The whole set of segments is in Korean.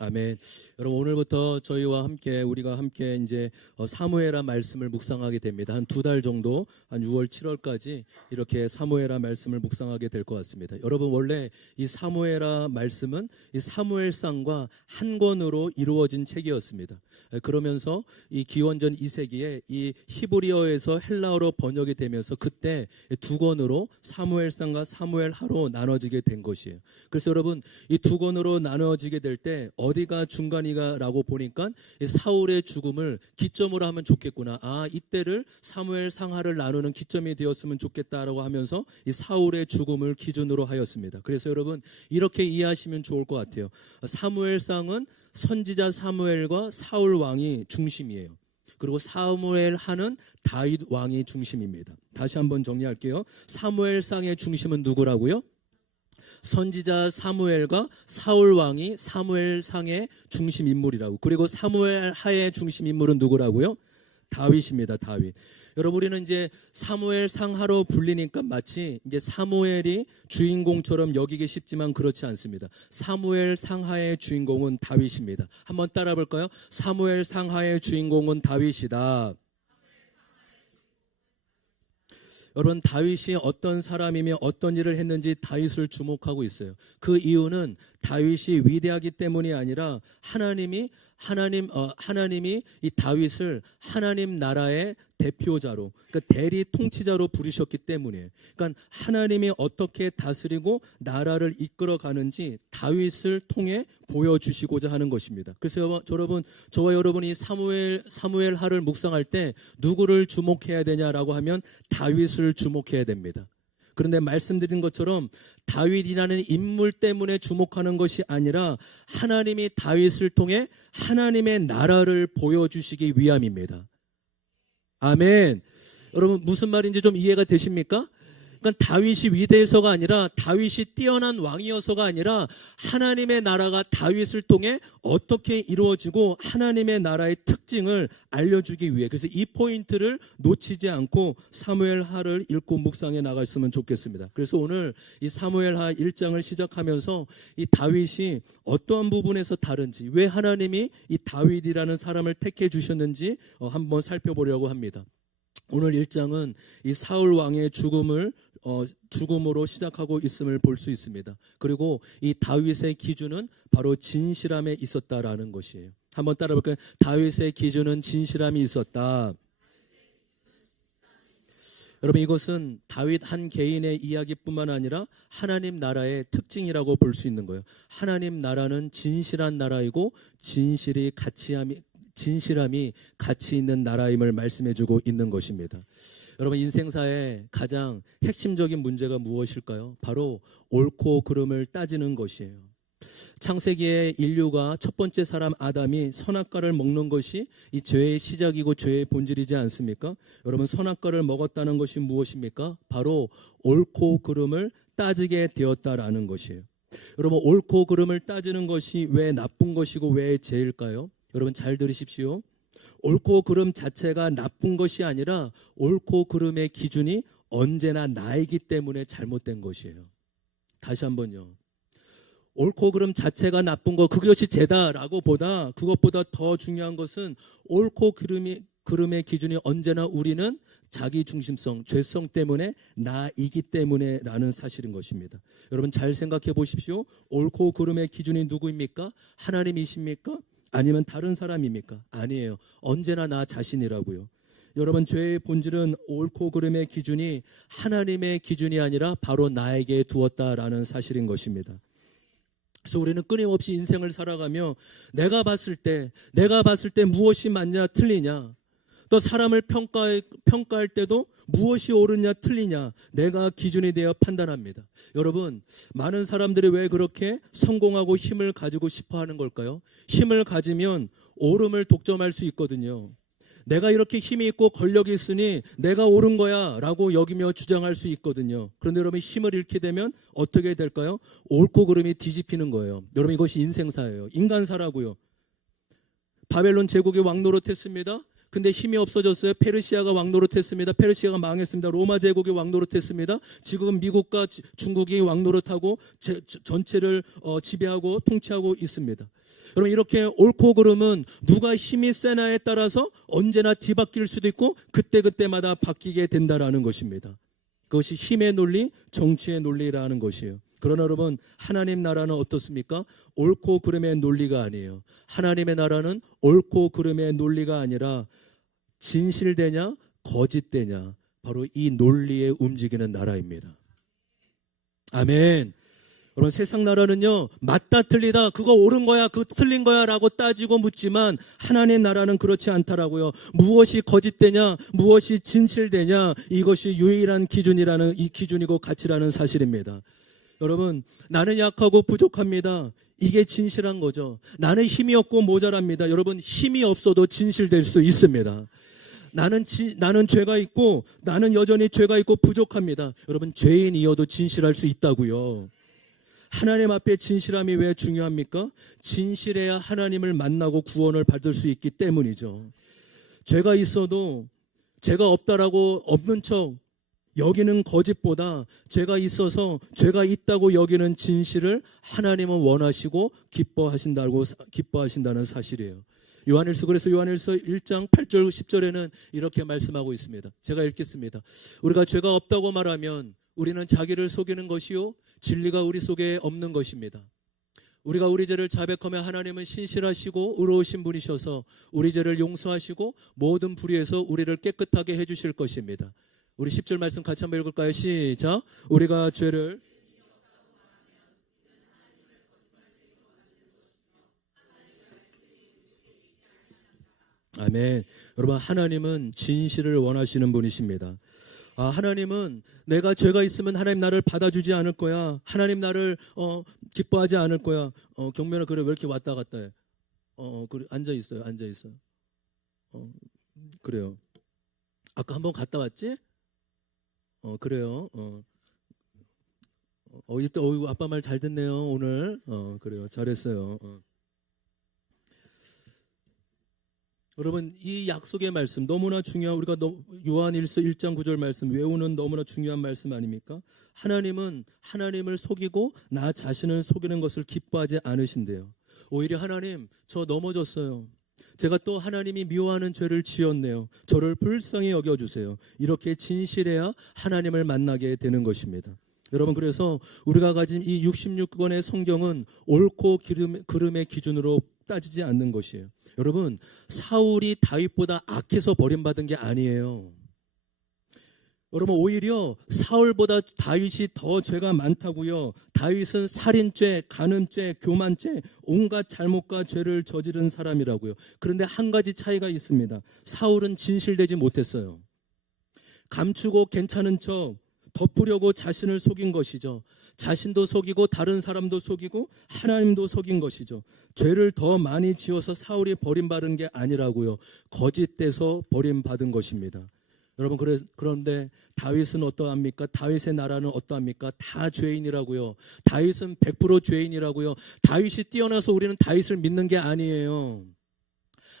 아멘. 여러분 오늘부터 저희와 함께 우리가 함께 이제 사무엘하 말씀을 묵상하게 됩니다. 한 2달 정도, 한 6월, 7월까지 이렇게 사무엘하 말씀을 묵상하게 될 것 같습니다. 여러분 원래 이 사무엘하 말씀은 이 사무엘상과 한 권으로 이루어진 책이었습니다. 그러면서 이 기원전 2세기에 이 히브리어에서 헬라어로 번역이 되면서 그때 2권으로 사무엘상과 사무엘하로 나눠지게 된 것이에요. 그래서 여러분 이 2권으로 나눠지게 될 때 어디가 중간이가라고 보니까 사울의 죽음을 기점으로 하면 좋겠구나. 이때를 사무엘 상하를 나누는 기점이 되었으면 좋겠다라고 하면서 이 사울의 죽음을 기준으로 하였습니다. 그래서 여러분 이렇게 이해하시면 좋을 것 같아요. 사무엘상은 선지자 사무엘과 사울 왕이 중심이에요. 그리고 사무엘하는 다윗 왕이 중심입니다. 다시 한번 정리할게요. 사무엘상의 중심은 누구라고요? 선지자 사무엘과 사울 왕이 사무엘상의 중심 인물이라고. 그리고 사무엘하의 중심 인물은 누구라고요? 다윗입니다. 다윗. 여러분 우리는 이제 사무엘상하로 불리니까 마치 이제 사무엘이 주인공처럼 여기기 쉽지만 그렇지 않습니다. 사무엘상하의 주인공은 다윗입니다. 한번 따라 볼까요? 사무엘상하의 주인공은 다윗이다. 여러분 다윗이 어떤 사람이며 어떤 일을 했는지 다윗을 주목하고 있어요. 그 이유는 다윗이 위대하기 때문이 아니라 하나님이 이 다윗을 하나님 나라의 대표자로, 그러니까 대리 통치자로 부르셨기 때문이에요. 그러니까 하나님이 어떻게 다스리고 나라를 이끌어 가는지 다윗을 통해 보여주시고자 하는 것입니다. 그래서 여러분, 저와 여러분이 사무엘하를 묵상할 때 누구를 주목해야 되냐라고 하면 다윗을 주목해야 됩니다. 그런데 말씀드린 것처럼 다윗이라는 인물 때문에 주목하는 것이 아니라 하나님이 다윗을 통해 하나님의 나라를 보여주시기 위함입니다. 아멘. 여러분 무슨 말인지 좀 이해가 되십니까? 그러니까 다윗이 위대해서가 아니라 다윗이 뛰어난 왕이어서가 아니라 하나님의 나라가 다윗을 통해 어떻게 이루어지고 하나님의 나라의 특징을 알려주기 위해. 그래서 이 포인트를 놓치지 않고 사무엘하를 읽고 묵상해 나갔으면 좋겠습니다. 그래서 오늘 이 사무엘하 1장을 시작하면서 이 다윗이 어떠한 부분에서 다른지, 왜 하나님이 이 다윗이라는 사람을 택해 주셨는지 한번 살펴보려고 합니다. 오늘 1장은 이 사울 왕의 죽음으로 시작하고 있음을 볼 수 있습니다. 그리고 이 다윗의 기준은 바로 진실함에 있었다라는 것이에요. 한번 따라 볼까요? 다윗의 기준은 진실함이 있었다. 여러분 이것은 다윗 한 개인의 이야기뿐만 아니라 하나님 나라의 특징이라고 볼 수 있는 거예요. 하나님 나라는 진실한 나라이고 진실함이 가치 있는 나라임을 말씀해주고 있는 것입니다. 여러분 인생사의 가장 핵심적인 문제가 무엇일까요? 바로 옳고 그름을 따지는 것이에요. 창세기에 인류가 첫 번째 사람 아담이 선악과를 먹는 것이 이 죄의 시작이고 죄의 본질이지 않습니까? 여러분 선악과를 먹었다는 것이 무엇입니까? 바로 옳고 그름을 따지게 되었다라는 것이에요. 여러분 옳고 그름을 따지는 것이 왜 나쁜 것이고 왜 죄일까요? 여러분 잘 들으십시오. 옳고 그름 자체가 나쁜 것이 아니라 옳고 그름의 기준이 언제나 나이기 때문에 잘못된 것이에요. 다시 한번요. 옳고 그름 자체가 나쁜 것, 그것이 죄다라고 보다 그것보다 더 중요한 것은 옳고 그름의 기준이 언제나 우리는 자기 중심성, 죄성 때문에 나이기 때문에 라는 사실인 것입니다. 여러분 잘 생각해 보십시오. 옳고 그름의 기준이 누구입니까? 하나님이십니까? 아니면 다른 사람입니까? 아니에요. 언제나 나 자신이라고요. 여러분 죄의 본질은 옳고 그름의 기준이 하나님의 기준이 아니라 바로 나에게 두었다라는 사실인 것입니다. 그래서 우리는 끊임없이 인생을 살아가며 내가 봤을 때 무엇이 맞냐 틀리냐, 또 사람을 평가할 때도 무엇이 옳으냐 틀리냐 내가 기준이 되어 판단합니다. 여러분 많은 사람들이 왜 그렇게 성공하고 힘을 가지고 싶어 하는 걸까요? 힘을 가지면 옳음을 독점할 수 있거든요. 내가 이렇게 힘이 있고 권력이 있으니 내가 옳은 거야 라고 여기며 주장할 수 있거든요. 그런데 여러분 힘을 잃게 되면 어떻게 될까요? 옳고 그름이 뒤집히는 거예요. 여러분 이것이 인생사예요. 인간사라고요. 바벨론 제국의 왕 노릇했습니다. 근데 힘이 없어졌어요. 페르시아가 왕노릇했습니다. 페르시아가 망했습니다. 로마 제국이 왕노릇했습니다. 지금 미국과 중국이 왕노릇하고 전체를 지배하고 통치하고 있습니다. 여러분, 이렇게 옳고 그름은 누가 힘이 세나에 따라서 언제나 뒤바뀔 수도 있고 그때그때마다 바뀌게 된다라는 것입니다. 그것이 힘의 논리, 정치의 논리라는 것이에요. 그러나 여러분, 하나님 나라는 어떻습니까? 옳고 그름의 논리가 아니에요. 하나님의 나라는 옳고 그름의 논리가 아니라 진실되냐 거짓되냐, 바로 이 논리에 움직이는 나라입니다. 아멘. 여러분, 세상 나라는요, 맞다 틀리다, 그거 옳은 거야, 그거 틀린 거야 라고 따지고 묻지만 하나님 나라는 그렇지 않다라고요. 무엇이 거짓되냐, 무엇이 진실되냐, 이것이 유일한 기준이라는, 이 기준이고 가치라는 사실입니다. 여러분, 나는 약하고 부족합니다. 이게 진실한 거죠. 나는 힘이 없고 모자랍니다. 여러분, 힘이 없어도 진실될 수 있습니다. 나는 죄가 있고, 나는 여전히 죄가 있고 부족합니다. 여러분, 죄인이어도 진실할 수 있다고요. 하나님 앞에 진실함이 왜 중요합니까? 진실해야 하나님을 만나고 구원을 받을 수 있기 때문이죠. 죄가 있어도 죄가 없다라고 없는 척 여기는 거짓보다 죄가 있어서 죄가 있다고 여기는 진실을 하나님은 원하시고 기뻐하신다는 사실이에요. 요한일서, 그래서 요한일서 1장 8절 10절에는 이렇게 말씀하고 있습니다. 제가 읽겠습니다. 우리가 죄가 없다고 말하면 우리는 자기를 속이는 것이요 진리가 우리 속에 없는 것입니다. 우리가 우리 죄를 자백하며 하나님은 신실하시고 의로우신 분이셔서 우리 죄를 용서하시고 모든 불의에서 우리를 깨끗하게 해주실 것입니다. 우리 10절 말씀 같이 한번 읽을까요? 시작. 우리가 죄를 아멘. 여러분, 하나님은 진실을 원하시는 분이십니다. 하나님은 내가 죄가 있으면 하나님 나를 받아주지 않을 거야. 하나님 나를 기뻐하지 않을 거야. 경면아, 그래, 왜 이렇게 왔다 갔다 해? 그래, 앉아 있어요. 그래요. 아까 한번 갔다 왔지? 그래요. 이때 아빠 말 잘 듣네요 오늘. 그래요. 잘했어요. 여러분, 이 약속의 말씀 너무나 중요한, 우리가 요한일서 1장 9절 말씀 외우는 너무나 중요한 말씀 아닙니까? 하나님은 하나님을 속이고 나 자신을 속이는 것을 기뻐하지 않으신대요. 오히려 하나님, 저 넘어졌어요. 제가 또 하나님이 미워하는 죄를 지었네요. 저를 불쌍히 여겨주세요. 이렇게 진실해야 하나님을 만나게 되는 것입니다. 여러분, 그래서 우리가 가진 이 66권의 성경은 옳고 그름의 기준으로 따지지 않는 것이에요. 여러분, 사울이 다윗보다 악해서 버림받은 게 아니에요. 여러분, 오히려 사울보다 다윗이 더 죄가 많다고요. 다윗은 살인죄, 간음죄, 교만죄, 온갖 잘못과 죄를 저지른 사람이라고요. 그런데 한 가지 차이가 있습니다. 사울은 진실되지 못했어요. 감추고 괜찮은 척 덮으려고 자신을 속인 것이죠. 자신도 속이고 다른 사람도 속이고 하나님도 속인 것이죠. 죄를 더 많이 지어서 사울이 버림받은 게 아니라고요. 거짓돼서 버림받은 것입니다. 여러분, 그런데 다윗은 어떠합니까? 다윗의 나라는 어떠합니까? 다 죄인이라고요. 다윗은 100% 죄인이라고요. 다윗이 뛰어나서 우리는 다윗을 믿는 게 아니에요.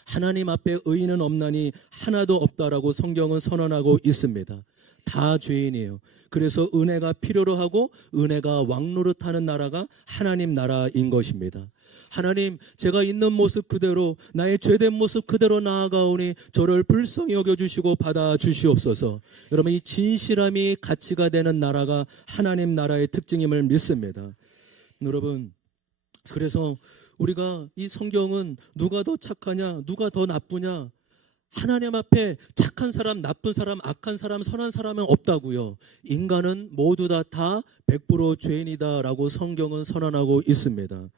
하나님 앞에 의인은 없나니 하나도 없다라고 성경은 선언하고 있습니다. 다 죄인이에요. 그래서 은혜가 필요로 하고 은혜가 왕노릇하는 나라가 하나님 나라인 것입니다. 하나님, 제가 있는 모습 그대로, 나의 죄된 모습 그대로 나아가오니 저를 불쌍히 여겨주시고 받아주시옵소서. 여러분, 이 진실함이 가치가 되는 나라가 하나님 나라의 특징임을 믿습니다. 여러분, 그래서 우리가 이 성경은 누가 더 착하냐, 누가 더 나쁘냐, 하나님 앞에 착한 사람, 나쁜 사람, 악한 사람, 선한 사람은 없다고요. 인간은 모두 다 100% 죄인이다라고 성경은 선언하고 있습니다.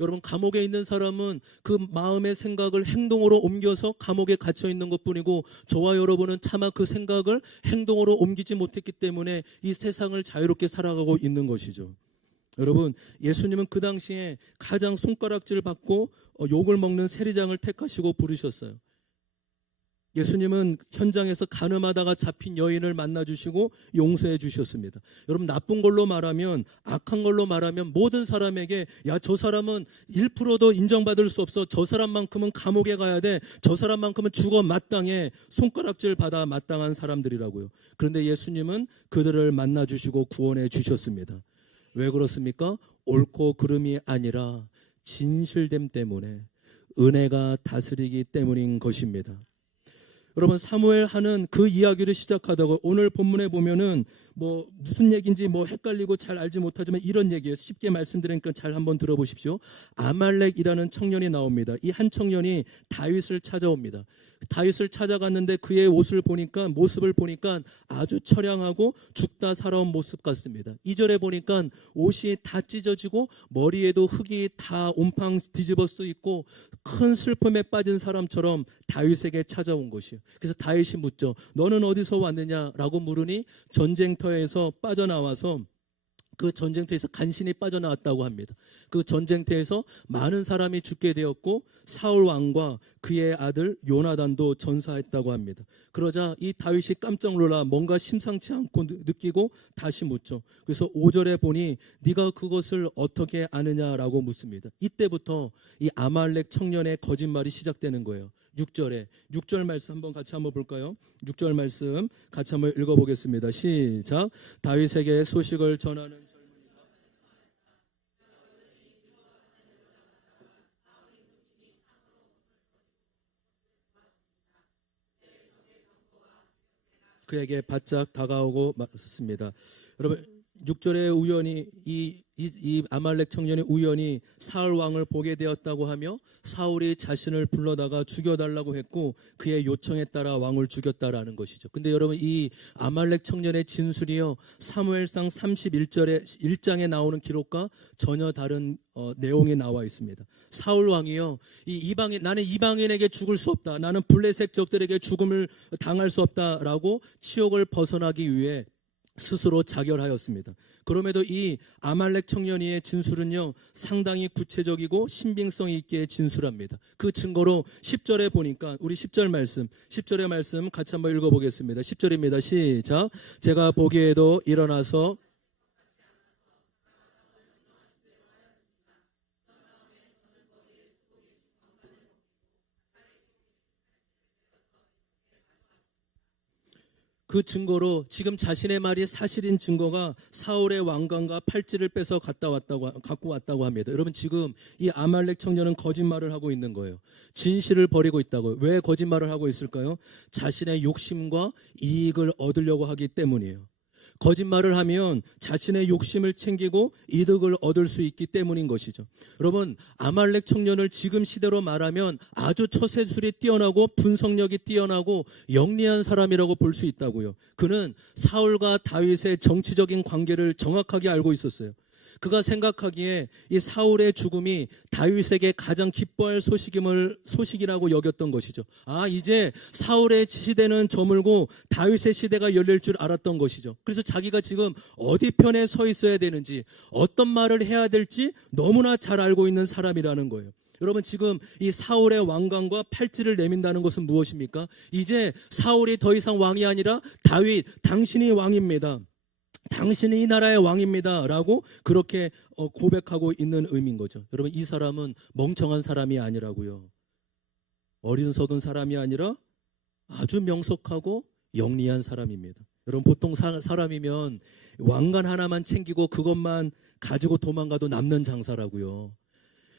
여러분, 감옥에 있는 사람은 그 마음의 생각을 행동으로 옮겨서 감옥에 갇혀 있는 것뿐이고, 저와 여러분은 차마 그 생각을 행동으로 옮기지 못했기 때문에 이 세상을 자유롭게 살아가고 있는 것이죠. 여러분, 예수님은 그 당시에 가장 손가락질 받고 욕을 먹는 세리장을 택하시고 부르셨어요. 예수님은 현장에서 가늠하다가 잡힌 여인을 만나주시고 용서해 주셨습니다. 여러분, 나쁜 걸로 말하면, 악한 걸로 말하면 모든 사람에게 야, 저 사람은 1%도 인정받을 수 없어, 저 사람만큼은 감옥에 가야 돼, 저 사람만큼은 죽어 마땅해, 손가락질 받아 마땅한 사람들이라고요. 그런데 예수님은 그들을 만나주시고 구원해 주셨습니다. 왜 그렇습니까? 옳고 그름이 아니라 진실됨 때문에, 은혜가 다스리기 때문인 것입니다. 여러분, 사무엘 하는 그 이야기를 시작하다가 오늘 본문에 보면은 무슨 얘기인지 헷갈리고 잘 알지 못하지만 이런 얘기예요. 쉽게 말씀드리니까 잘 한번 들어보십시오. 아말렉이라는 청년이 나옵니다. 이 한 청년이 다윗을 찾아옵니다. 다윗을 찾아갔는데 그의 모습을 보니까 아주 처량하고 죽다 살아온 모습 같습니다. 2절에 보니까 옷이 다 찢어지고 머리에도 흙이 다 온팡 뒤집어 쓰 있고 큰 슬픔에 빠진 사람처럼 다윗에게 찾아온 것이에요. 그래서 다윗이 묻죠. 너는 어디서 왔느냐라고 물으니 전쟁터에서 빠져나와서, 그 전쟁터에서 간신히 빠져나왔다고 합니다. 그 전쟁터에서 많은 사람이 죽게 되었고 사울 왕과 그의 아들 요나단도 전사했다고 합니다. 그러자 이 다윗이 깜짝 놀라 뭔가 심상치 않고 느끼고 다시 묻죠. 그래서 5절에 보니 네가 그것을 어떻게 아느냐라고 묻습니다. 이때부터 이 아말렉 청년의 거짓말이 시작되는 거예요. 6절 말씀 한번 볼까요? 6절 말씀 같이 한번 읽어보겠습니다. 시작. 다윗에게 소식을 전하는 그에게 바짝 다가오고 말했습니다. 여러분, 6절에 우연히 이 아말렉 청년이 우연히 사울 왕을 보게 되었다고 하며 사울이 자신을 불러다가 죽여달라고 했고 그의 요청에 따라 왕을 죽였다라는 것이죠. 근데 여러분, 이 아말렉 청년의 진술이요, 사무엘상 31장에 나오는 기록과 전혀 다른 내용이 나와 있습니다. 사울 왕이요, 나는 이방인에게 죽을 수 없다, 나는 블레셋 적들에게 죽음을 당할 수 없다라고 치욕을 벗어나기 위해 스스로 자결하였습니다. 그럼에도 이 아말렉 청년이의 진술은요, 상당히 구체적이고 신빙성 있게 진술합니다. 그 증거로 10절에 보니까 우리 10절의 말씀 같이 한번 읽어보겠습니다. 10절입니다. 시작. 제가 보기에도 일어나서 그 증거로 지금 자신의 말이 사실인 증거가 사울의 왕관과 팔찌를 빼서 갖고 왔다고 합니다. 여러분, 지금 이 아말렉 청년은 거짓말을 하고 있는 거예요. 진실을 버리고 있다고요. 왜 거짓말을 하고 있을까요? 자신의 욕심과 이익을 얻으려고 하기 때문이에요. 거짓말을 하면 자신의 욕심을 챙기고 이득을 얻을 수 있기 때문인 것이죠. 여러분, 아말렉 청년을 지금 시대로 말하면 아주 처세술이 뛰어나고 분석력이 뛰어나고 영리한 사람이라고 볼 수 있다고요. 그는 사울과 다윗의 정치적인 관계를 정확하게 알고 있었어요. 그가 생각하기에 이 사울의 죽음이 다윗에게 가장 기뻐할 소식이라고 여겼던 것이죠. 이제 사울의 시대는 저물고 다윗의 시대가 열릴 줄 알았던 것이죠. 그래서 자기가 지금 어디 편에 서 있어야 되는지, 어떤 말을 해야 될지 너무나 잘 알고 있는 사람이라는 거예요. 여러분, 지금 이 사울의 왕관과 팔찌를 내민다는 것은 무엇입니까? 이제 사울이 더 이상 왕이 아니라 다윗, 당신이 왕입니다. 당신이 이 나라의 왕입니다 라고 그렇게 고백하고 있는 의미인 거죠. 여러분, 이 사람은 멍청한 사람이 아니라고요. 어리석은 사람이 아니라 아주 명석하고 영리한 사람입니다. 여러분, 보통 사람이면 왕관 하나만 챙기고 그것만 가지고 도망가도 남는 장사라고요.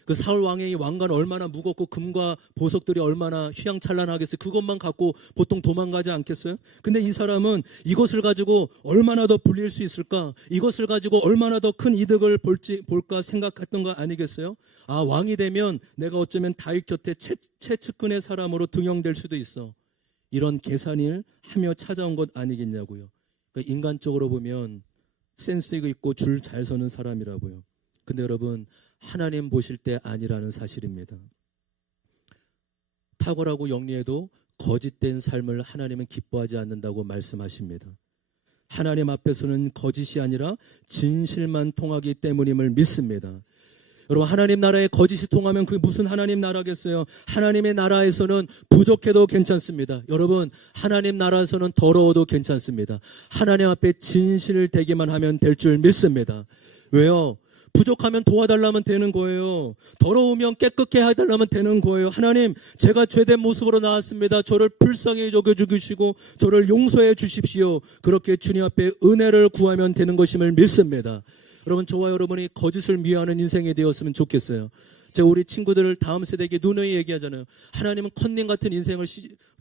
그 사울 왕의 왕관 얼마나 무겁고 금과 보석들이 얼마나 휘황찬란하겠어요. 그것만 갖고 보통 도망가지 않겠어요? 근데 이 사람은 이것을 가지고 얼마나 더 불릴 수 있을까? 이것을 가지고 얼마나 더 큰 이득을 볼까 생각했던 거 아니겠어요? 왕이 되면 내가 어쩌면 다윗 곁에 최측근의 사람으로 등용될 수도 있어. 이런 계산을 하며 찾아온 것 아니겠냐고요. 그러니까 인간적으로 보면 센스 있고 줄 잘 서는 사람이라고요. 근데 여러분, 하나님 보실 때 아니라는 사실입니다. 탁월하고 영리해도 거짓된 삶을 하나님은 기뻐하지 않는다고 말씀하십니다. 하나님 앞에서는 거짓이 아니라 진실만 통하기 때문임을 믿습니다. 여러분, 하나님 나라에 거짓이 통하면 그게 무슨 하나님 나라겠어요? 하나님의 나라에서는 부족해도 괜찮습니다. 여러분, 하나님 나라에서는 더러워도 괜찮습니다. 하나님 앞에 진실을 대기만 하면 될 줄 믿습니다. 왜요? 부족하면 도와달라면 되는 거예요. 더러우면 깨끗게 해달라면 되는 거예요. 하나님, 제가 죄된 모습으로 나왔습니다. 저를 불쌍히 여겨주시고 저를 용서해 주십시오. 그렇게 주님 앞에 은혜를 구하면 되는 것임을 믿습니다. 여러분, 저와 여러분이 거짓을 미워하는 인생이 되었으면 좋겠어요. 제가 우리 친구들을 다음 세대에게 누누이 얘기하잖아요. 하나님은 컨닝 같은 인생을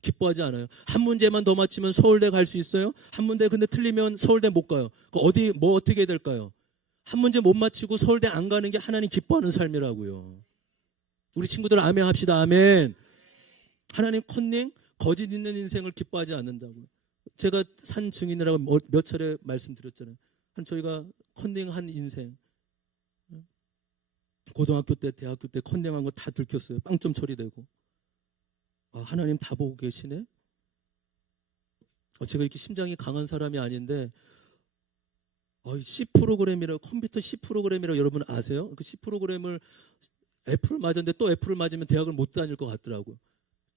기뻐하지 않아요. 한 문제만 더 맞히면 서울대 갈 수 있어요. 한 문제 근데 틀리면 서울대 못 가요. 어떻게 해야 될까요? 한 문제 못 맞히고 서울대 안 가는 게 하나님 기뻐하는 삶이라고요. 우리 친구들 아멘 합시다. 아멘. 하나님 컨닝, 거짓 있는 인생을 기뻐하지 않는다고요. 제가 산 증인이라고 몇 차례 말씀드렸잖아요. 저희가 컨닝한 인생, 고등학교 때, 대학교 때 컨닝한 거 다 들켰어요. 빵점 처리되고. 하나님 다 보고 계시네. 제가 이렇게 심장이 강한 사람이 아닌데 C 프로그램이라고, 컴퓨터 C 프로그램이라고 여러분 아세요? 그 C 프로그램을 F를 맞았는데 또 F를 맞으면 대학을 못 다닐 것 같더라고요.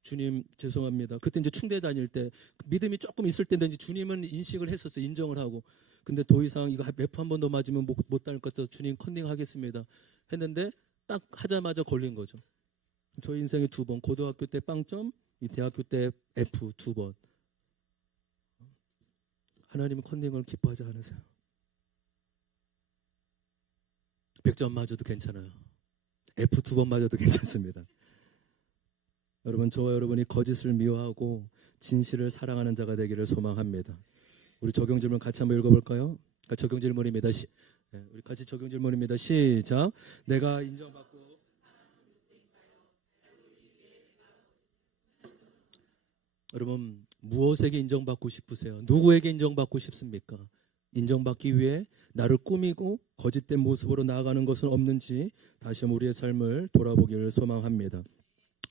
주님 죄송합니다. 그때 이제 충대 다닐 때 믿음이 조금 있을 때인데 이제 주님은 인식을 했었어요. 인정을 하고. 근데 더 이상 이거 F 한 번 더 맞으면 못 다닐 것 같아서 주님 컨닝 하겠습니다 했는데 딱 하자마자 걸린 거죠. 저희 인생에 2번, 고등학교 때 빵점, 이 대학교 때 F 2번. 하나님은 컨닝을 기뻐하지 않으세요. 100점 맞아도 괜찮아요. F 2번 맞아도 괜찮습니다. 여러분, 저와 여러분이 거짓을 미워하고 진실을 사랑하는 자가 되기를 소망합니다. 우리 적용 질문 같이 한번 읽어볼까요? 적용 질문입니다. 우리 같이 적용 질문입니다. 시작. 내가 인정받고 여러분, 무엇에게 인정받고 싶으세요? 누구에게 인정받고 싶습니까? 인정받기 위해 나를 꾸미고 거짓된 모습으로 나아가는 것은 없는지 다시 한번 우리의 삶을 돌아보기를 소망합니다.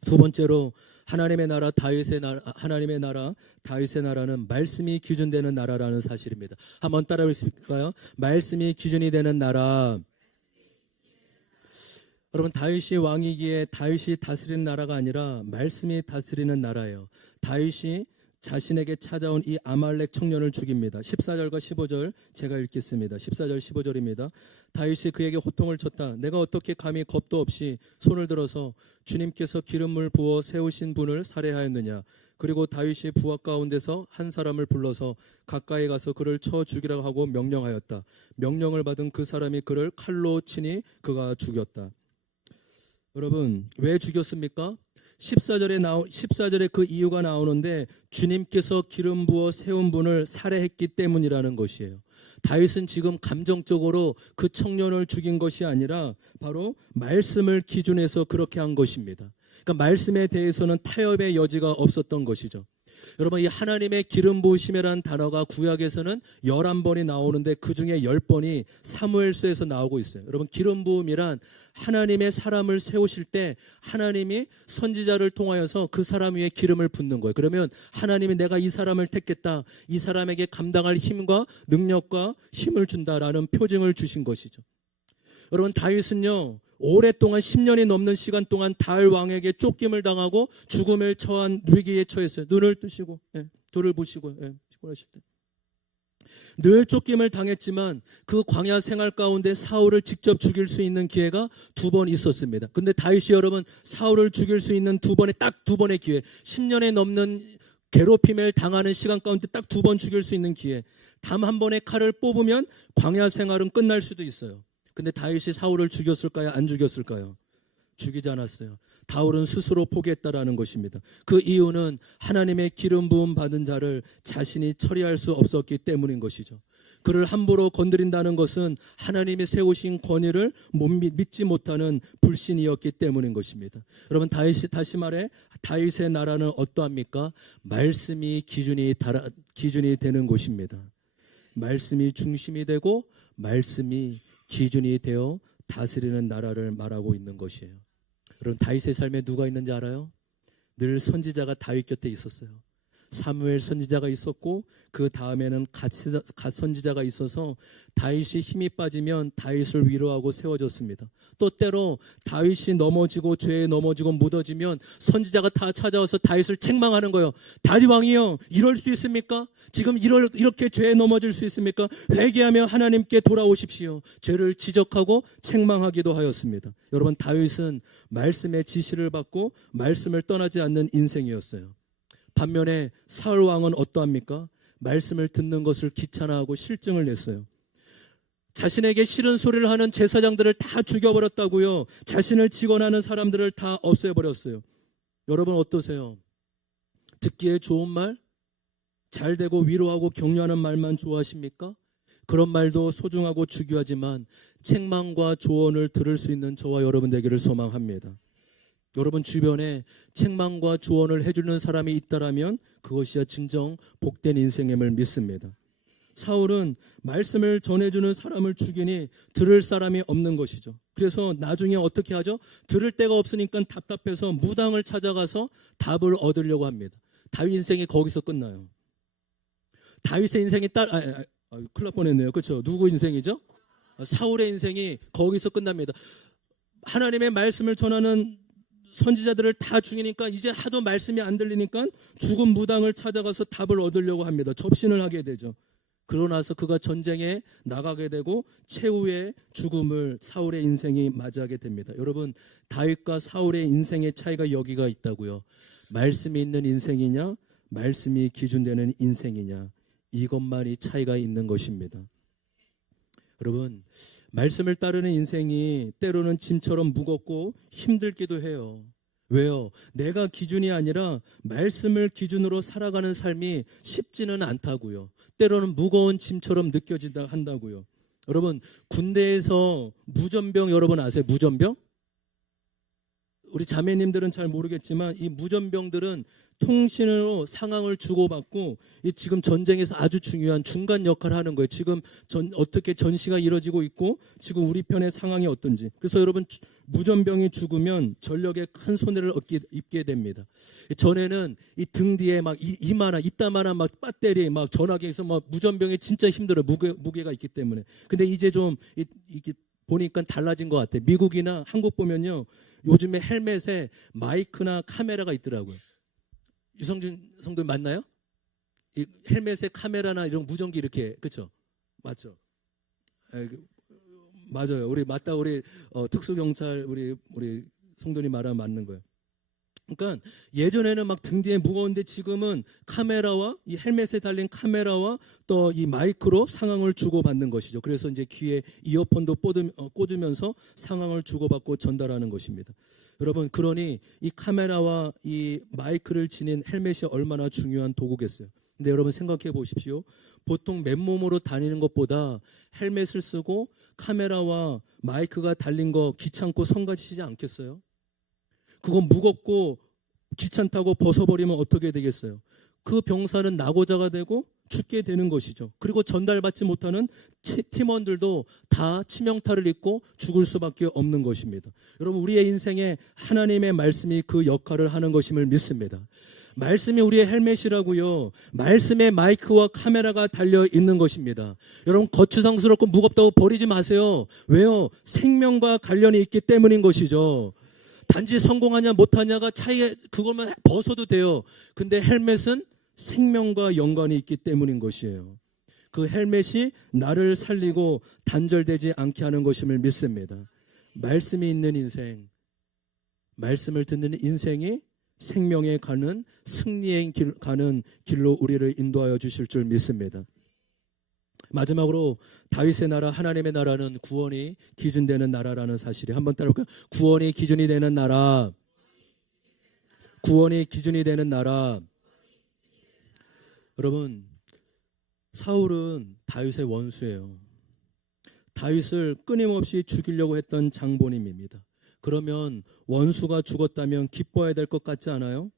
두 번째로 하나님의 나라 다윗의 나라는 말씀이 기준되는 나라라는 사실입니다. 한번 따라 해보실까요? 말씀이 기준이 되는 나라. 여러분, 다윗이 왕이기에 다윗이 다스리는 나라가 아니라 말씀이 다스리는 나라예요. 다윗이 자신에게 찾아온 이 아말렉 청년을 죽입니다. 14절과 15절 제가 읽겠습니다. 14절 15절입니다. 다윗이 그에게 호통을 쳤다. 내가 어떻게 감히 겁도 없이 손을 들어서 주님께서 기름을 부어 세우신 분을 살해하였느냐. 그리고 다윗이 부하 가운데서 한 사람을 불러서 가까이 가서 그를 쳐 죽이라고 하고 명령하였다. 명령을 받은 그 사람이 그를 칼로 치니 그가 죽였다. 여러분, 왜 죽였습니까? 14절에 그 이유가 나오는데 주님께서 기름 부어 세운 분을 살해했기 때문이라는 것이에요. 다윗은 지금 감정적으로 그 청년을 죽인 것이 아니라 바로 말씀을 기준해서 그렇게 한 것입니다. 그러니까 말씀에 대해서는 타협의 여지가 없었던 것이죠. 여러분, 이 하나님의 기름 부으심이라는 단어가 구약에서는 11번이 나오는데 그중에 10번이 사무엘서에서 나오고 있어요. 여러분, 기름 부음이란 하나님의 사람을 세우실 때 하나님이 선지자를 통하여서 그 사람 위에 기름을 붓는 거예요. 그러면 하나님이 내가 이 사람을 택했다, 이 사람에게 감당할 힘과 능력과 힘을 준다라는 표징을 주신 것이죠. 여러분, 다윗은요 오랫동안 10년이 넘는 시간 동안 다윗 왕에게 쫓김을 당하고 죽음을 처한 위기에 처했어요. 눈을 뜨시고 저를 보시고 하실 때 늘 쫓김을 당했지만 그 광야 생활 가운데 사울을 직접 죽일 수 있는 기회가 2번 있었습니다. 근데 다윗이 여러분 사울을 죽일 수 있는 딱 두 번의 기회, 10년에 넘는 괴롭힘을 당하는 시간 가운데 딱 2번 죽일 수 있는 기회, 단 한 번의 칼을 뽑으면 광야 생활은 끝날 수도 있어요. 근데 다윗이 사울을 죽였을까요? 안 죽였을까요? 죽이지 않았어요. 다윗은 스스로 포기했다라는 것입니다. 그 이유는 하나님의 기름 부음 받은 자를 자신이 처리할 수 없었기 때문인 것이죠. 그를 함부로 건드린다는 것은 하나님이 세우신 권위를 믿지 못하는 불신이었기 때문인 것입니다. 여러분, 다시 말해 다윗의 나라는 어떠합니까? 말씀이 기준이 되는 곳입니다. 말씀이 중심이 되고 말씀이 기준이 되어 다스리는 나라를 말하고 있는 것이에요. 여러분, 다윗의 삶에 누가 있는지 알아요? 늘 선지자가 다윗 곁에 있었어요. 사무엘 선지자가 있었고 그 다음에는 갓 선지자가 있어서 다윗이 힘이 빠지면 다윗을 위로하고 세워줬습니다. 또 때로 다윗이 넘어지고 죄에 넘어지고 묻어지면 선지자가 다 찾아와서 다윗을 책망하는 거예요. 다윗 왕이요, 이럴 수 있습니까? 지금 이렇게 죄에 넘어질 수 있습니까? 회개하며 하나님께 돌아오십시오. 죄를 지적하고 책망하기도 하였습니다. 여러분, 다윗은 말씀의 지시를 받고 말씀을 떠나지 않는 인생이었어요. 반면에 사울 왕은 어떠합니까? 말씀을 듣는 것을 귀찮아하고 실증을 냈어요. 자신에게 싫은 소리를 하는 제사장들을 다 죽여버렸다고요. 자신을 직언하는 사람들을 다 없애버렸어요. 여러분 어떠세요? 듣기에 좋은 말, 잘 되고 위로하고 격려하는 말만 좋아하십니까? 그런 말도 소중하고 중요하지만 책망과 조언을 들을 수 있는 저와 여러분 되기를 소망합니다. 여러분 주변에 책망과 조언을 해주는 사람이 있다라면 그것이야 진정 복된 인생임을 믿습니다. 사울은 말씀을 전해주는 사람을 죽이니 들을 사람이 없는 것이죠. 그래서 나중에 어떻게 하죠? 들을 데가 없으니까 답답해서 무당을 찾아가서 답을 얻으려고 합니다. 다윗 인생이 거기서 끝나요. 다윗의 인생이 큰일 날 뻔했네요. 그렇죠? 누구 인생이죠? 사울의 인생이 거기서 끝납니다. 하나님의 말씀을 전하는 선지자들을 다 죽이니까 이제 하도 말씀이 안 들리니까 죽은 무당을 찾아가서 답을 얻으려고 합니다. 접신을 하게 되죠. 그러고 나서 그가 전쟁에 나가게 되고 최후의 죽음을 사울의 인생이 맞이하게 됩니다. 여러분, 다윗과 사울의 인생의 차이가 여기가 있다고요. 말씀이 있는 인생이냐, 말씀이 기준되는 인생이냐, 이것만이 차이가 있는 것입니다. 여러분, 말씀을 따르는 인생이 때로는 짐처럼 무겁고 힘들기도 해요. 왜요? 내가 기준이 아니라 말씀을 기준으로 살아가는 삶이 쉽지는 않다고요. 때로는 무거운 짐처럼 느껴진다 한다고요. 여러분, 군대에서 무전병 여러분 아세요? 무전병? 우리 자매님들은 잘 모르겠지만 이 무전병들은 통신으로 상황을 주고받고 지금 전쟁에서 아주 중요한 중간 역할을 하는 거예요. 지금 어떻게 전시가 이루어지고 있고 지금 우리 편의 상황이 어떤지. 그래서 여러분, 무전병이 죽으면 전력에 큰 손해를 입게 됩니다. 전에는 이 등 뒤에 막 이따만한 막 배터리 막 전화기에서 막 무전병이 진짜 힘들어요. 무게가 있기 때문에. 근데 이제 좀 이게 보니까 달라진 것 같아요. 미국이나 한국 보면요, 요즘에 헬멧에 마이크나 카메라가 있더라고요. 유성준 성도님 맞나요? 이 헬멧에 카메라나 이런 무전기 이렇게, 그렇죠? 맞죠? 맞아요. 우리 특수경찰 우리 성도님 말하면 맞는 거예요. 그러니까 예전에는 막 등 뒤에 무거운데 지금은 카메라와 이 헬멧에 달린 카메라와 또 이 마이크로 상황을 주고받는 것이죠. 그래서 이제 귀에 이어폰도 꽂으면서 상황을 주고받고 전달하는 것입니다. 여러분, 그러니 이 카메라와 이 마이크를 지닌 헬멧이 얼마나 중요한 도구겠어요. 근데 여러분 생각해 보십시오. 보통 맨몸으로 다니는 것보다 헬멧을 쓰고 카메라와 마이크가 달린 거 귀찮고 성가시지 않겠어요? 그건 무겁고 귀찮다고 벗어버리면 어떻게 되겠어요? 그 병사는 낙오자가 되고 죽게 되는 것이죠. 그리고 전달받지 못하는 팀원들도 다 치명타를 입고 죽을 수밖에 없는 것입니다. 여러분, 우리의 인생에 하나님의 말씀이 그 역할을 하는 것임을 믿습니다. 말씀이 우리의 헬멧이라고요. 말씀에 마이크와 카메라가 달려 있는 것입니다. 여러분, 거추장스럽고 무겁다고 버리지 마세요. 왜요? 생명과 관련이 있기 때문인 것이죠. 단지 성공하냐 못하냐가 차이에 그것만 벗어도 돼요. 근데 헬멧은 생명과 연관이 있기 때문인 것이에요. 그 헬멧이 나를 살리고 단절되지 않게 하는 것임을 믿습니다. 말씀이 있는 인생, 말씀을 듣는 인생이 생명에 가는 승리에 가는 길로 우리를 인도하여 주실 줄 믿습니다. 마지막으로 다윗의 나라, 하나님의 나라는 구원이 기준되는 나라라는 사실이, 한번 따라볼까요? 구원이 기준이 되는 나라, 구원이 기준이 되는 나라. 여러분, 사울은 다윗의 원수예요. 다윗을 끊임없이 죽이려고 했던 장본인입니다. 그러면 원수가 죽었다면 기뻐해야 될 것 같지 않아요?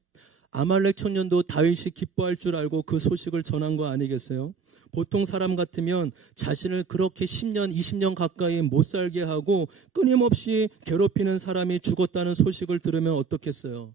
아말렉 청년도 다윗이 기뻐할 줄 알고 그 소식을 전한 거 아니겠어요? 보통 사람 같으면 자신을 그렇게 10년, 20년 가까이 못 살게 하고 끊임없이 괴롭히는 사람이 죽었다는 소식을 들으면 어떻겠어요?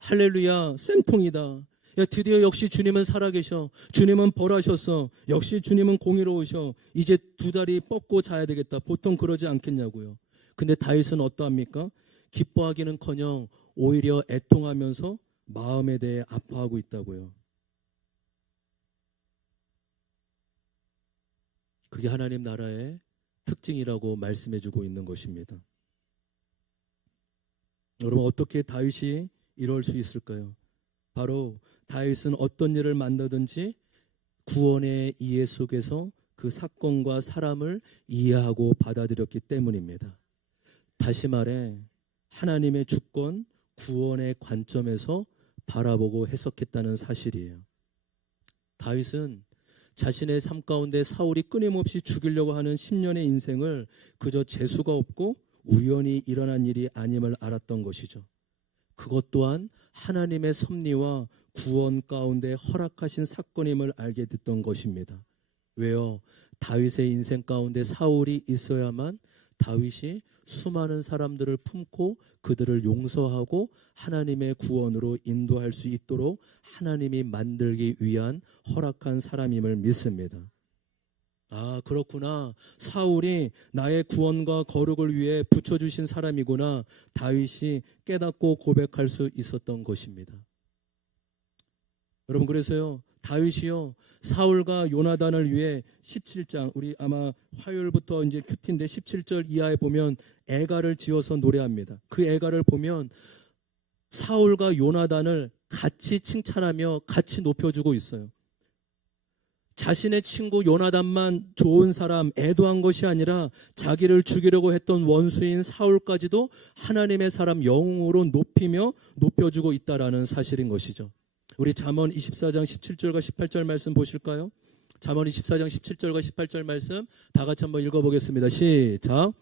할렐루야, 쌤통이다. 야, 드디어 역시 주님은 살아계셔. 주님은 벌하셨어. 역시 주님은 공의로우셔. 이제 두 다리 뻗고 자야 되겠다. 보통 그러지 않겠냐고요. 근데 다윗은 어떠합니까? 기뻐하기는커녕 오히려 애통하면서 마음에 대해 아파하고 있다고요. 그게 하나님 나라의 특징이라고 말씀해주고 있는 것입니다. 여러분, 어떻게 다윗이 이럴 수 있을까요? 바로 다윗은 어떤 일을 만나든지 구원의 이해 속에서 그 사건과 사람을 이해하고 받아들였기 때문입니다. 다시 말해 하나님의 주권, 구원의 관점에서 바라보고 해석했다는 사실이에요. 다윗은 자신의 삶 가운데 사울이 끊임없이 죽이려고 하는 10년의 인생을 그저 재수가 없고 우연히 일어난 일이 아님을 알았던 것이죠. 그것 또한 하나님의 섭리와 구원 가운데 허락하신 사건임을 알게 됐던 것입니다. 왜요? 다윗의 인생 가운데 사울이 있어야만 다윗이 수많은 사람들을 품고 그들을 용서하고 하나님의 구원으로 인도할 수 있도록 하나님이 만들기 위한 허락한 사람임을 믿습니다. 아, 그렇구나. 사울이 나의 구원과 거룩을 위해 붙여주신 사람이구나. 다윗이 깨닫고 고백할 수 있었던 것입니다. 여러분, 그래서요, 다윗이요, 사울과 요나단을 위해 17장, 우리 아마 화요일부터 이제 큐티인데 17절 이하에 보면 애가를 지어서 노래합니다. 그 애가를 보면 사울과 요나단을 같이 칭찬하며 같이 높여주고 있어요. 자신의 친구 요나단만 좋은 사람, 애도한 것이 아니라 자기를 죽이려고 했던 원수인 사울까지도 하나님의 사람 영웅으로 높이며 높여주고 있다라는 사실인 것이죠. 우리 잠언 24장 17절과 18절 말씀 보실까요? 잠언 24장 17절과 18절 말씀 다 같이 한번 읽어보겠습니다. 시작.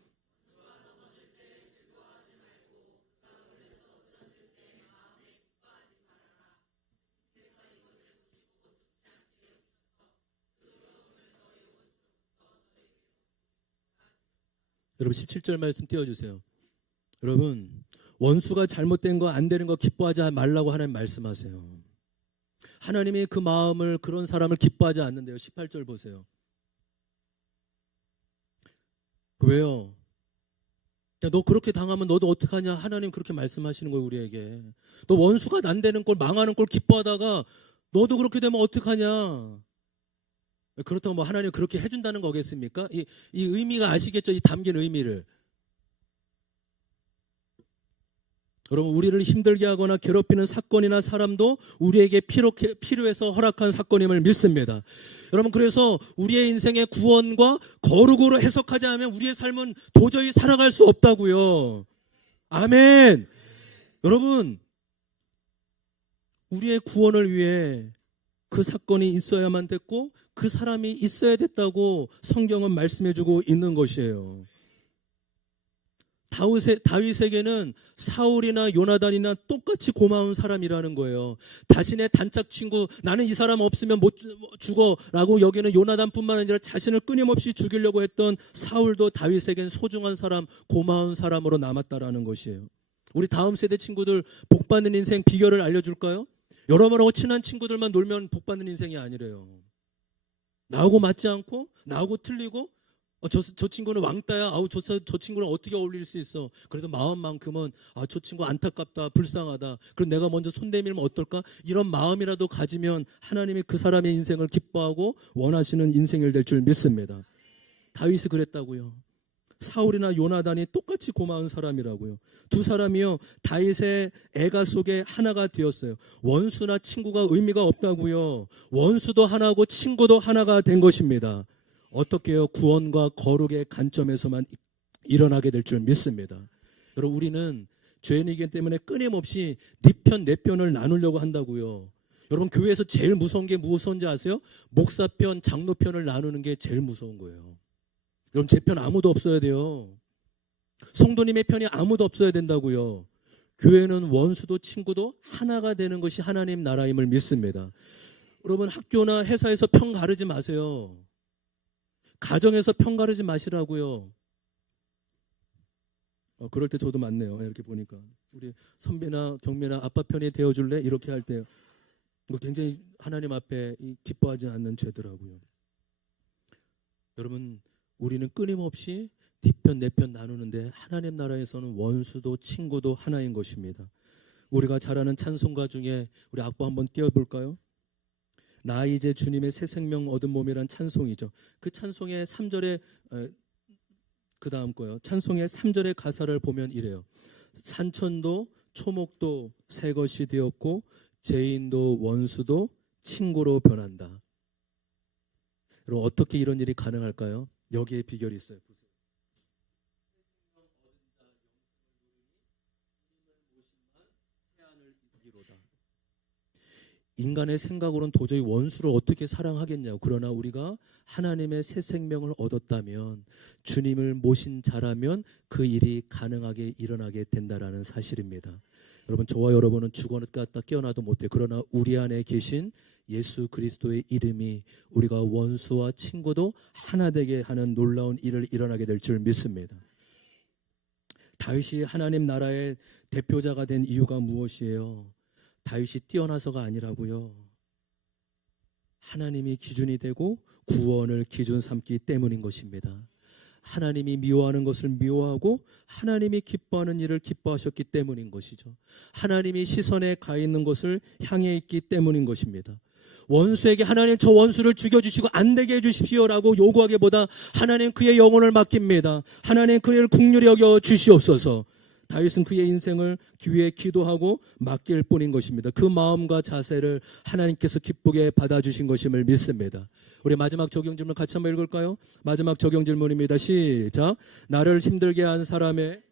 여러분 17절 말씀 띄워주세요. 여러분, 원수가 잘못된 거 안 되는 거 기뻐하지 말라고 하나님 말씀하세요. 하나님이 그 마음을, 그런 사람을 기뻐하지 않는데요. 18절 보세요. 왜요? 야, 너 그렇게 당하면 너도 어떡하냐? 하나님 그렇게 말씀하시는 거예요, 우리에게. 너 원수가 난되는 꼴, 망하는 꼴 기뻐하다가 너도 그렇게 되면 어떡하냐? 그렇다고 뭐 하나님 그렇게 해준다는 거겠습니까? 이 의미가 아시겠죠? 이 담긴 의미를. 여러분, 우리를 힘들게 하거나 괴롭히는 사건이나 사람도 우리에게 필요해서 허락한 사건임을 믿습니다. 여러분, 그래서 우리의 인생의 구원과 거룩으로 해석하지 않으면 우리의 삶은 도저히 살아갈 수 없다고요. 아멘. 여러분, 우리의 구원을 위해 그 사건이 있어야만 됐고 그 사람이 있어야 됐다고 성경은 말씀해주고 있는 것이에요. 다윗에게는 사울이나 요나단이나 똑같이 고마운 사람이라는 거예요. 자신의 단짝 친구, 나는 이 사람 없으면 못 죽어라고 여기는 요나단뿐만 아니라 자신을 끊임없이 죽이려고 했던 사울도 다윗에겐 소중한 사람, 고마운 사람으로 남았다라는 것이에요. 우리 다음 세대 친구들 복받는 인생 비결을 알려줄까요? 여러모로 친한 친구들만 놀면 복받는 인생이 아니래요. 나하고 맞지 않고 나하고 틀리고 저 친구는 왕따야. 아우 저 친구는 어떻게 어울릴 수 있어. 그래도 마음만큼은 저 친구 안타깝다, 불쌍하다. 그럼 내가 먼저 손 내밀면 어떨까? 이런 마음이라도 가지면 하나님이 그 사람의 인생을 기뻐하고 원하시는 인생이 될 줄 믿습니다. 다윗이 그랬다고요. 사울이나 요나단이 똑같이 고마운 사람이라고요. 두 사람이요, 다윗의 애가 속에 하나가 되었어요. 원수나 친구가 의미가 없다고요. 원수도 하나고 친구도 하나가 된 것입니다. 어떻게 해요? 구원과 거룩의 관점에서만 일어나게 될 줄 믿습니다. 여러분, 우리는 죄인이기 때문에 끊임없이 네 편, 내 편을 나누려고 한다고요. 여러분, 교회에서 제일 무서운 게 무엇인지 아세요? 목사 편, 장로 편을 나누는 게 제일 무서운 거예요. 여러분, 제 편 아무도 없어야 돼요. 성도님의 편이 아무도 없어야 된다고요. 교회는 원수도 친구도 하나가 되는 것이 하나님 나라임을 믿습니다. 여러분, 학교나 회사에서 편 가르지 마세요. 가정에서 편 가르지 마시라고요. 그럴 때 저도 많네요. 이렇게 보니까 우리 선배나 경매나 아빠 편이 되어줄래? 이렇게 할 때요. 이거 굉장히 하나님 앞에 기뻐하지 않는 죄더라고요. 여러분, 우리는 끊임없이 네 편 내 편 나누는데 하나님 나라에서는 원수도 친구도 하나인 것입니다. 우리가 잘 아는 찬송가 중에 우리 악보 한번 띄워볼까요? 나 이제 주님의 새 생명 얻은 몸이란 찬송이죠. 그 찬송의 3절에 그 다음 거요. 찬송의 3절의 가사를 보면 이래요. 산천도 초목도 새 것이 되었고 죄인도 원수도 친구로 변한다. 여러분, 어떻게 이런 일이 가능할까요? 여기에 비결이 있어요. 인간의 생각으로는 도저히 원수를 어떻게 사랑하겠냐고. 그러나 우리가 하나님의 새 생명을 얻었다면, 주님을 모신 자라면 그 일이 가능하게 일어나게 된다라는 사실입니다. 여러분, 저와 여러분은 죽었다 깨어나도 못해요. 그러나 우리 안에 계신 예수 그리스도의 이름이 우리가 원수와 친구도 하나 되게 하는 놀라운 일을 일어나게 될 줄 믿습니다. 다윗이 하나님 나라의 대표자가 된 이유가 무엇이에요? 다윗이 뛰어나서가 아니라고요. 하나님이 기준이 되고 구원을 기준 삼기 때문인 것입니다. 하나님이 미워하는 것을 미워하고 하나님이 기뻐하는 일을 기뻐하셨기 때문인 것이죠. 하나님이 시선에 가 있는 것을 향해 있기 때문인 것입니다. 원수에게 하나님 저 원수를 죽여주시고 안 되게 해주십시오라고 요구하기보다 하나님 그의 영혼을 맡깁니다. 하나님 그를 긍휼히 여겨 주시옵소서. 다윗은 그의 인생을 귀에 기도하고 맡길 뿐인 것입니다. 그 마음과 자세를 하나님께서 기쁘게 받아주신 것임을 믿습니다. 우리 마지막 적용 질문 같이 한번 읽을까요? 마지막 적용 질문입니다. 시작. 나를 힘들게 한 사람의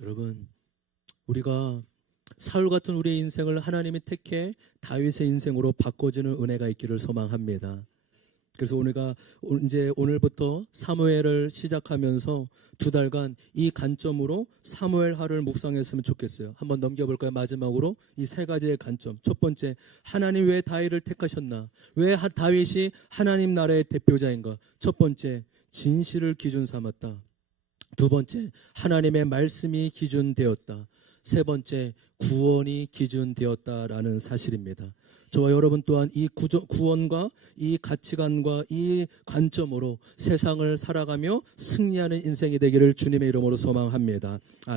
여러분, 우리가 사울 같은 우리의 인생을 하나님이 택해 다윗의 인생으로 바꿔주는 은혜가 있기를 소망합니다. 그래서 우리가 이제 오늘부터 사무엘을 시작하면서 2달간 이 관점으로 사무엘 하를 묵상했으면 좋겠어요. 한번 넘겨볼까요? 마지막으로 이 3가지의 관점. 첫 번째, 하나님 왜 다윗을 택하셨나? 왜 다윗이 하나님 나라의 대표자인가? 첫 번째, 진실을 기준 삼았다. 두 번째, 하나님의 말씀이 기준되었다. 세 번째, 구원이 기준되었다라는 사실입니다. 저와 여러분 또한 이 구원과 이 가치관과 이 관점으로 세상을 살아가며 승리하는 인생이 되기를 주님의 이름으로 소망합니다. 아멘.